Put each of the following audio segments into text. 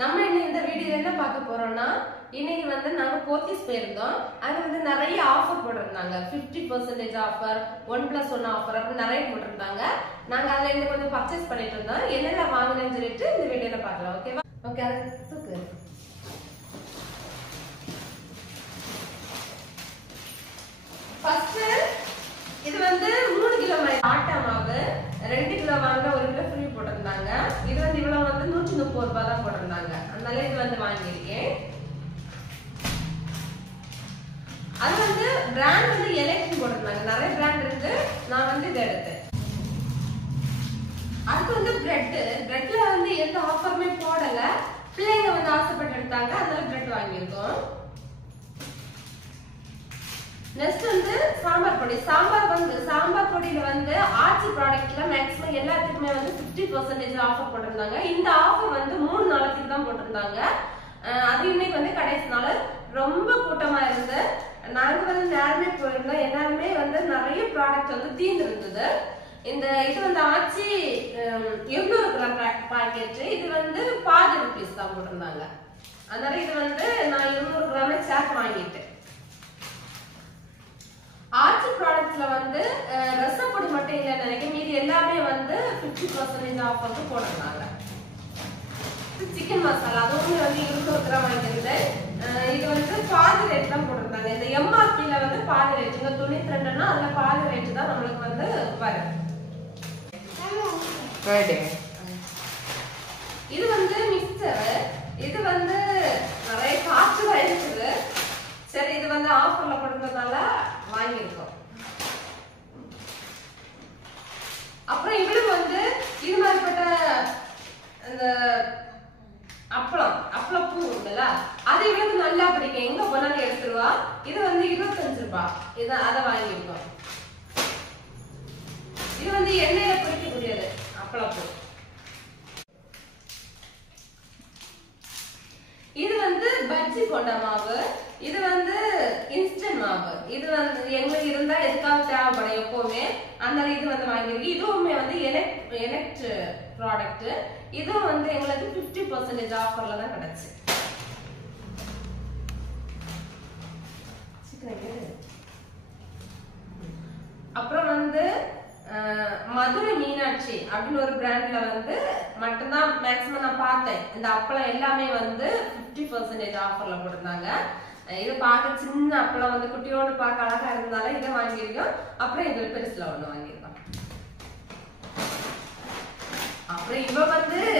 நம்ம இந்த வீடியோல என்ன பார்க்க போறோம்னா இன்னைக்கு நாங்க போத்தீஸ் போயிருந்தோம். அது நிறைய ஆஃபர் போட்டிருந்தாங்க. 50% ஆஃபர், 1+1 ஆஃபர் அப்படி நிறைய போட்டிருந்தாங்க. நாங்க அதுல இருந்து கொஞ்சம் பர்ச்சேஸ் பண்ணிட்டு இருந்தோம். என்னெல்லாம் வாங்குனேன்னு சொல்லிட்டு இந்த வீடியோல பார்க்கலாம். ஓகேவா? ஓகே, அது தூக்கு. ஃபர்ஸ்ட் இது 3 கிலோ ஆட்டா மாவு 2 கிலோ வாங்க 1 கிலோ ஃப்ரீ போட்டிருந்தாங்க. இது இவ்வளவு 130 ரூபாய் தான் போட்டிருந்தாங்க. அதனால இது வாங்கியிருக்கேன். அது பிராண்ட் எலெக்ஷன் போட்டிருந்தாங்க. நிறைய பிராண்ட் இருக்கு. நான் இதை எடுத்தேன். அது பிரெட்ல எந்த ஆஃபருமே போடல. பிள்ளைங்க ஆசைப்பட்டு எடுத்தாங்க. அதனால பிரெட் வாங்கியிருக்கோம். நெக்ஸ்ட் சாம்பார் பொடி. சாம்பார் பொடியில ஆச்சி ப்ராடக்ட்ல மேக்ஸிமம் எல்லாத்துக்குமே 50% ஆஃபர் போட்டிருந்தாங்க. இந்த ஆஃபர் 3 நாளைக்கு தான் போட்டிருந்தாங்க. அது இன்னைக்கு கடைசி நாள். ரொம்ப கூட்டமா இருந்து நாங்க நேரமே போயிருந்தோம். எல்லாருமே நிறைய ப்ராடக்ட் தீர்ந்து இருந்தது. இந்த இது ஆச்சி 200 கிராம் பாக்கெட். இது பாதி ரூபீஸ் தான் போட்டிருந்தாங்க. அதனால இது நான் 200 கிராமே சேர்த்து வாங்கிட்டேன். ஆச்சி ப்ராடக்ட்ஸ்ல ரசப்பொடி மட்டும் இல்ல நினைக்கிறேன். மீதி எல்லாமே 50% ஆஃபருக்கு போடுறாங்க. சிக்கன் மசாலா அதுவுமே 200 கிராம் வாங்கியிருந்தேன். இது பாதி ரேட் தான் போட்டிருந்தாங்க. இந்த எம்ஆர்பில பாதி ரேட். இங்க 92ன்னா அதுல பாதி ரேட் தான் நம்மளுக்கு வரும். இது மிக்சர். இது நிறைய காசு ஆயிடுச்சு. சரி, இது ஆஃபர்ல போடுறதுனால வாங்கியிருக்கோம். அப்புறம் இவளுக்கு இது மாதிரிப்பட்ட இந்த அப்பளம் பூ உண்டுல, அது இவளுக்கு நல்லா பிடிக்கும். எங்க போனாலும் எடுத்துருவா. இது 25 ரூபாய். இது அதை வாங்கியிருக்கோம். இது எண்ணெயில பொரிக்கக்கூடியது அப்பளப்பூ. இது பஜ்ஜி போண்ட மாவு. இது இன்ஸ்டன்ட் மாவு. இது எங்களுக்கு இருந்தா எதுக்காக தேவைப்படும் எப்பவுமே. அதனால இது வாங்கியிருக்கு. இதுவுமே எலக்ட் ப்ராடக்ட். இதுவும் எங்களுக்கு 50% ஆஃபர்ல தான் கிடைச்சு. அப்புறம் மதுரை மீனாட்சி அப்படின்னு ஒரு பிராண்ட்ல மட்டும்தான் மேக்ஸிமம் நான் பார்த்தேன். இந்த அப்பளம் எல்லாமே 50% ஆஃபர்ல போட்டிருந்தாங்க. இது பார்க்க சின்ன அப்பளம் குட்டியோடு பார்க்க அழகா இருந்தாலும் இதை வாங்கியிருக்கோம். அப்புறம் இது பெருசுல ஒண்ணு வாங்கியிருக்கோம். அப்புறம் இவ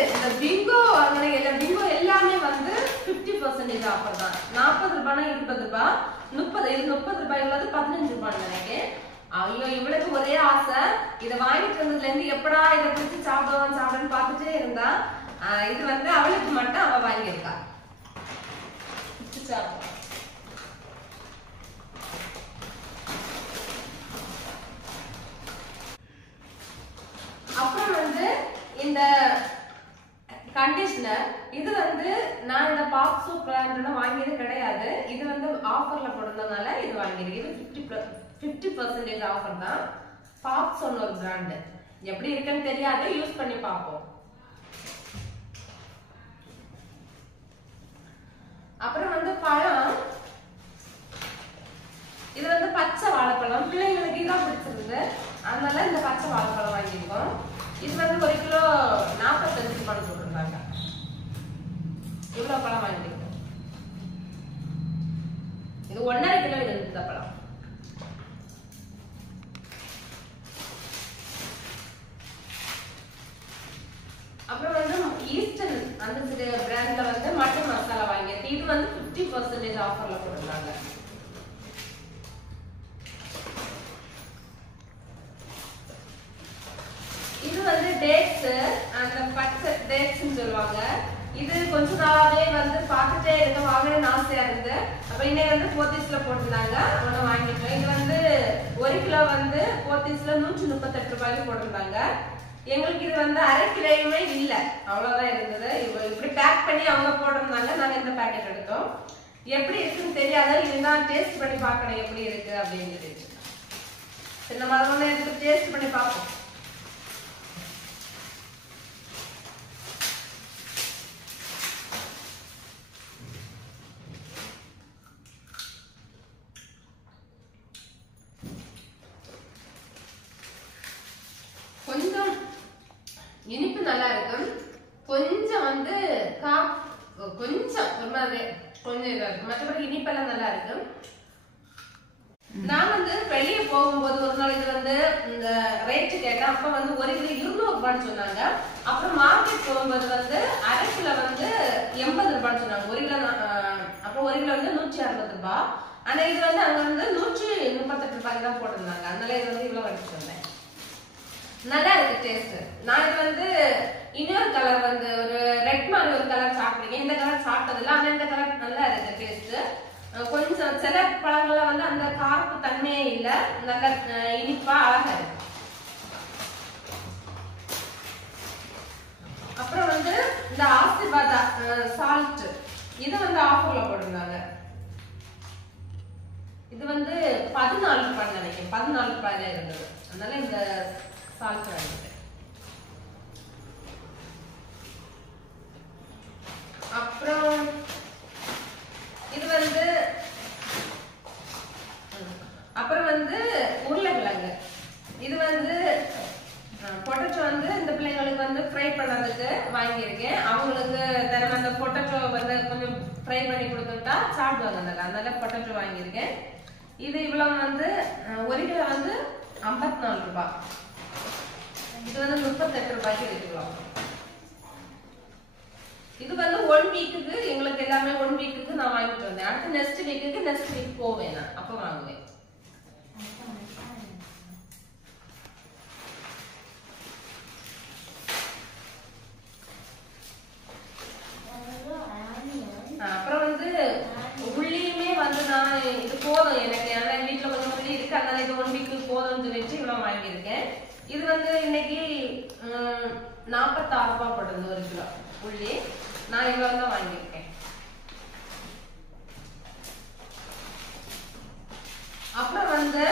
இந்த பிங்கோ வாங்கின பிங்கோ எல்லாமே 50% ஆஃபர் தான். 40 ரூபாய்னா 20 ரூபாய், 30 இது 30 ரூபாய் உள்ளது 15 ரூபாய்னு நினைக்கிறேன். ஐயோ, இவளுக்கு ஒரே ஆசை. இதை வாங்கிட்டு வந்ததுல இருந்து எப்படா இதை பிடிச்சி சாப்பிடுன்னு பார்த்துட்டே இருந்தா. இது அவளுக்கு மட்டும் அவ வாங்கியிருக்கா. அப்புறம் இந்த கண்டிஷனர். இது நான் இந்த பாப் சோப் பிராண்ட் வாங்கியது கிடையாது. இது ஆஃபர்ல போடுறதுனால இது வாங்கியிருக்கேன். இது 50% ஆஃபர் தான். பாப்ஸ் ஒரு பிராண்ட். எப்படி இருக்குன்னு தெரியாது, யூஸ் பண்ணி பார்ப்போம். அப்புறம் பழம். இது பச்சை வாழைப்பழம். பிள்ளைங்களுக்கு இதான் பிடிச்சிருந்து. அதனால இந்த பச்சை வாழைப்பழம் வாங்கியிருக்கோம். இது 1 கிலோ 45 ரூபாய் போட்டிருந்தாங்க. இவ்வளவு பழம் வாங்கியிருக்கோம். இது 1.5 கிலோ இருந்த பழம். அப்புறம் ஈஸ்டர்ன் அந்த பிராண்ட்ல மட்டன் மசாலா வாங்கியிருக்கு. இது 50% ஆஃபர்ல போட்டிருந்தாங்க. இது டேட்ஸ். அந்த பச்சை டேட்ஸ்னு சொல்லுவாங்க. இது கொஞ்ச நாளாவே பார்த்துட்டே இருக்க வாங்கணும்னு ஆசையா இருந்து. அப்ப இன்னைக்கு போத்தீஸ்ல போட்டிருந்தாங்க. ஒண்ணு வாங்கிட்டோம். இது 1 கிலோ போத்தீஸ்ல 138 ரூபாய்க்கு போட்டிருந்தாங்க. எங்களுக்கு இது 1/2 கிலோவுமே இல்ல, அவ்வளவுதான் இருந்தது. இப்படி பேக் பண்ணி அவங்க போட்டிருந்தாங்க. நாங்க இந்த பேக்கெட் எடுத்தோம். எப்படி இருக்குன்னு தெரியாது. இதுதான் டேஸ்ட் பண்ணி பார்க்கணும் எப்படி இருக்கு அப்படின்னு சொல்லிட்டு. சரி, நம்ம அதை எடுத்து டேஸ்ட் பண்ணி பார்ப்போம். கொஞ்சம் வந்து கொஞ்சம் ஒரு மாதிரி கொஞ்சம் இதா இருக்கு. மற்றபடி இனிப்பெல்லாம் நல்லா இருக்கு. நான் வந்து வெளியே போகும்போது ஒரு நாள் இது வந்து இந்த ரேட்டு கேட்டேன். அப்ப வந்து 1 கிலோ 200 ரூபான்னு சொன்னாங்க. அப்புறம் மார்க்கெட் போகும்போது வந்து அரை கிலோ வந்து 80 ரூபான்னு சொன்னாங்க. 1 கிலோ அப்புறம் 1 கிலோ வந்து 160 ரூபாய். ஆனா இது வந்து அங்க வந்து 138 ரூபாய்க்கு தான் போட்டிருந்தாங்க. அதனால இது வந்து இவ்வளவு எடுத்து வந்தேன். நல்லா இருக்கு டேஸ்ட். நான் இது வந்து இன்னொரு கலர் வந்து ஒரு ரெட் மாதிரி ஒரு கலர் சாப்பிடுறீங்க. இந்த கலர் சாப்பிட்டதில்ல. ஆனா இந்த கலர் நல்லா இருக்கு டேஸ்ட். கொஞ்சம் சில பழங்கள்ல வந்து அந்த கார்ப்பு தன்மையே இல்ல, நல்ல இனிப்பா அழகா இருக்கு. அப்புறம் வந்து இந்த ஆசீர்வாதா சால்ட் இது வந்து ஆஃபர்ல போட்டிருந்தாங்க. இது வந்து 14 ரூபாய் நினைக்கிறேன். 14 ரூபாயில இருந்தது. அதனால இந்த சால்ட் வாங்கிட்டேன். அப்புறம் இது வந்து உருளைக்கிழங்கு. இது வந்து பொட்டேட்டோ வந்து இந்த பிள்ளைங்களுக்கு வந்து ஃப்ரை பண்ணதுக்கு வாங்கியிருக்கேன். அவங்களுக்கு தினம் அந்த பொட்டேட்டோ வந்து கொஞ்சம் ஃப்ரை பண்ணி கொடுத்துட்டா சாப்பிடுவாங்க. அதனால பொட்டேட்டோ வாங்கியிருக்கேன். இது இவ்வளவு வந்து 1 கிலோ வந்து 54 ரூபாய். இது வந்து 38 ரூபாய்க்கு எடுத்துக்கலாம். இது வந்து 1 வீக்குக்கு எங்களுக்கு எல்லாமே 1 வீக்குக்கு நான் வாங்கிட்டு வந்தேன். அடுத்து நெக்ஸ்ட் வீக் போவேன். நான் அப்ப வாங்குவேன். அப்புறம் வந்து உள்ளியுமே வந்து நான் இது போதும் எனக்கு, ஏன்னா வீட்டுல கொஞ்சம் உள்ளி இருக்கு. அதனால இது 1 வீக்கு போதும்னு சொல்லிட்டு இவ்வளவு வாங்கியிருக்கேன். இது வந்து இன்னைக்கு 46 ரூபாய் போடுது 1 கிலோ உள்ளி. நான் இவ்வளவு தான் வாங்கியிருக்கேன். அப்புறம் வந்து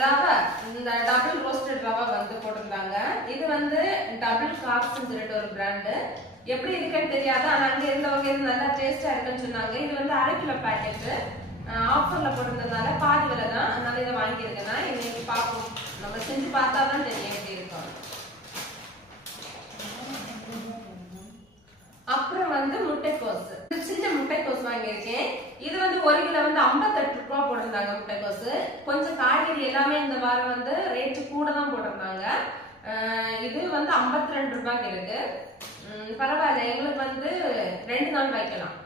ரவை, இந்த டபுள் ரோஸ்டட் ரவை வந்து போட்டிருந்தாங்க. இது வந்து டபுள் காப்ஸ் சொல்லிட்டு ஒரு பிராண்டு. எப்படி இருக்குன்னு தெரியாது, ஆனா அங்க இருந்தவங்க இது நல்லா டேஸ்டா இருக்குன்னு சொன்னாங்க. இது வந்து 1/2 கிலோ பேக்கெட் ஆஃபர்ல போட்டிருந்ததுனால பாதி விலை தான். அதனால இதை வாங்கியிருக்கேன். இன்னைக்கு பார்ப்போம், நம்ம செஞ்சு பார்த்தா தான் தெரியும் எப்படி இருக்கும். அப்புறம் வந்து முட்டைக்கோஸ், சின்ன முட்டைக்கோஸ் வாங்கியிருக்கேன். இது வந்து 1 கிலோ வந்து 58 ரூபாய் போட்டிருந்தாங்க முட்டைக்கோஸ். கொஞ்சம் காய்கறி எல்லாமே இந்த வாரம் வந்து ரேட்டு கூட தான் போட்டிருந்தாங்க. இது வந்து 52 ரூபாய்க்கு இருக்கு. பரவாயில்ல, எங்களுக்கு வந்து 2 நாள் வைக்கலாம்.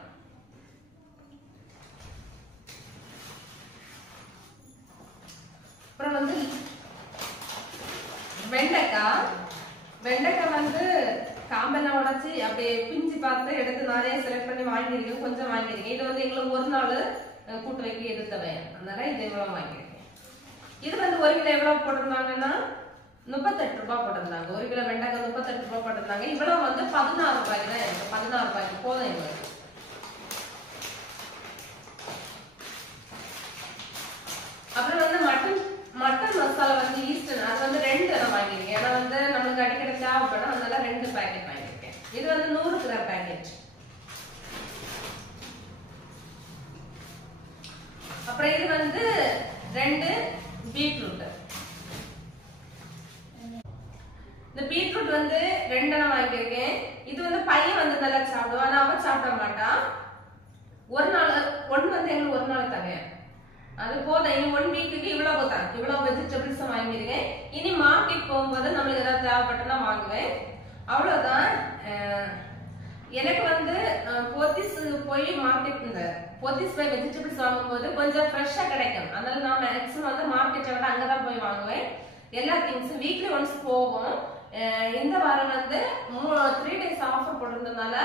அப்புறம் வந்து வெண்டைக்காய் வந்து காம்பெல்லாம் உடைச்சி அப்படியே பிஞ்சு பார்த்து எடுத்து நிறைய செலக்ட் பண்ணி வாங்கியிருக்கேன். கொஞ்சம் வாங்கியிருக்கேன். இது வந்து எங்களுக்கு 1 நாள் கூட்டு வைக்க எது தேவையா, அதனால இது எவ்வளவு வாங்கியிருக்கேன். இது வந்து 1 கிலோ எவ்வளவு போட்டிருந்தாங்கன்னா 38 ரூபாய் போட்டிருந்தாங்க. 1 கிலோ வெண்டைக்காய் 38 ரூபாய் போட்டிருந்தாங்க. இவ்வளவு வந்து 16 ரூபாய்க்கு தான் இருக்கு. 16 ரூபாய்க்கு போதும் எங்களுக்கு. அப்புறம் வந்து மட்டன் மசாலா வந்து ஈஸ்டர்ன், அது வந்து 2 நான் வாங்கியிருக்கேன். ஏன்னா வந்து நம்மளுக்கு அடிக்கடி தேவைப்படும், அதனால 2 பேக்கெட் வாங்கியிருக்கேன். இது வந்து 100 கிராம் பேக்கெட். அப்புறம் இது வந்து 2 பீட்ரூட். இந்த பீட்ரூட் வந்து 2 நான் வாங்கியிருக்கேன். இது வந்து பையன் வந்து நல்லா சாப்பிடுவான், ஆனா அவன் சாப்பிட மாட்டான். ஒன்று வந்து எங்களுக்கு 1 நாள் தரேன். அது போதும். இனி 1 வீக்குக்கு இவ்வளவு தான். இவ்வளவு வெஜிடபிள்ஸ் வாங்கியிருக்கேன். இனி மார்க்கெட் போகும்போது நம்மளுக்கு ஏதாவது தேவைப்பட்டா வாங்குவேன். அவ்வளவுதான். எனக்கு வந்து போத்தீஸ் போய் மார்க்கெட், இந்த போத்தீஸ் போய் வெஜிடபிள்ஸ் வாங்கும்போது கொஞ்சம் ஃப்ரெஷ்ஷா கிடைக்கும். அதனால நான் மேக்ஸிமம் வந்து மார்க்கெட்டை விட அங்கதான் போய் வாங்குவேன். எல்லா திங்ஸும் வீக்லி ஒன்ஸ் போகும். இந்த வாரம் வந்து 3 days ஆஃபர் போட்டிருந்ததுனால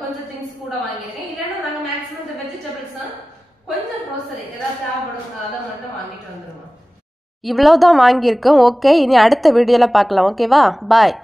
கொஞ்சம் திங்ஸ் கூட வாங்கியிருக்கேன். இல்லைன்னா நாங்க மேக்ஸிமம் இந்த வெஜிடபிள்ஸ் கொஞ்சம் க்ரோசரி ஏதாவது தேவைப்படும், அதை மட்டும் வாங்கிட்டு வந்துருவோம். இவ்வளவுதான் வாங்கியிருக்கோம். ஓகே, இனி அடுத்த வீடியோல பார்க்கலாம். ஓகேவா? பாய்.